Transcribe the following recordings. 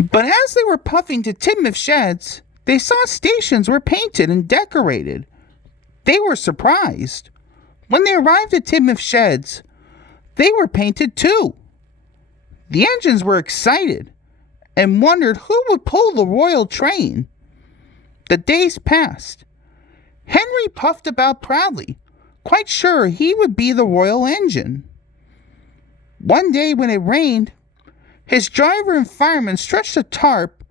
But as they were puffing to Tidmouth sheds, they saw stations were painted and decorated. They were surprised. When they arrived at Tidmouth sheds, they were painted too. The engines were excited and wondered who would pull the royal train. The days passed. Henry puffed about proudly, quite sure he would be the royal engine. One day when it rained, his driver and fireman stretched a tarp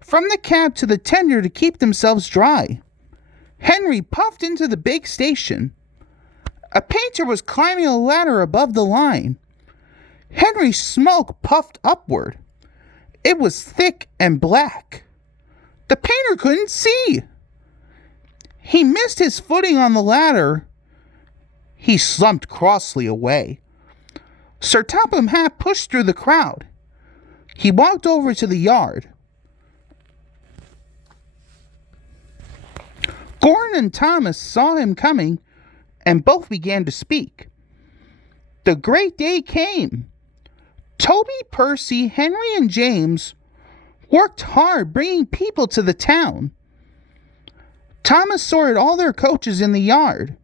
from the cab to the tender to keep themselves dry. Henry puffed into the big station. A painter was climbing a ladder above the line. Henry's smoke puffed upward. It was thick and black. The painter couldn't see. He missed his footing on the ladder. He slumped crossly away. Sir Topham Hatt pushed through the crowd. He walked over to the yard. Gordon and Thomas saw him coming, and both began to speak. The great day came. Toby, Percy, Henry, and James worked hard bringing people to the town. Thomas sorted all their coaches in the yard.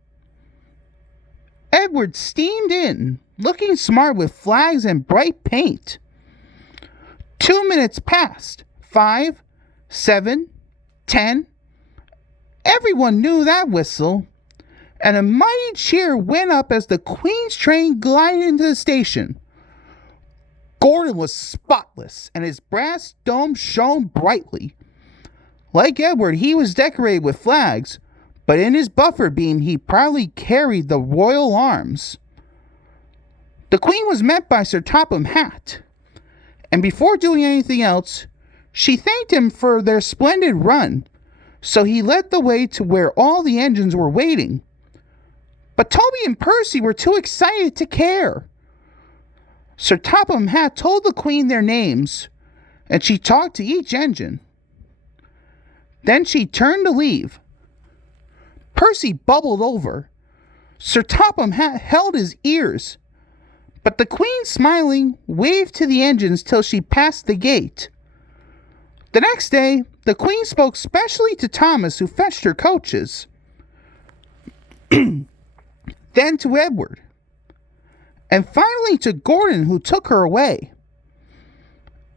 Edward steamed in, looking smart with flags and bright paint. 2 minutes passed. 5, 7, 10. Everyone knew that whistle, and a mighty cheer went up as the Queen's train glided into the station. Gordon was spotless, and his brass dome shone brightly. Like Edward, he was decorated with flags, but in his buffer beam he proudly carried the royal arms. The Queen was met by Sir Topham Hatt, and before doing anything else, she thanked him for their splendid run, so he led the way to where all the engines were waiting. But Toby and Percy were too excited to care. Sir Topham Hatt told the Queen their names, and she talked to each engine. Then she turned to leave. Percy bubbled over. Sir Topham Hatt held his ears, but the Queen, smiling, waved to the engines till she passed the gate. The next day, the Queen spoke specially to Thomas, who fetched her coaches, then to Edward, and finally to Gordon, who took her away.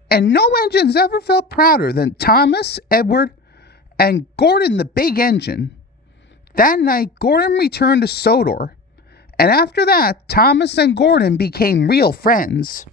And no engines ever felt prouder than Thomas, Edward, and Gordon the big engine. That night, Gordon returned to Sodor, and after that, Thomas and Gordon became real friends.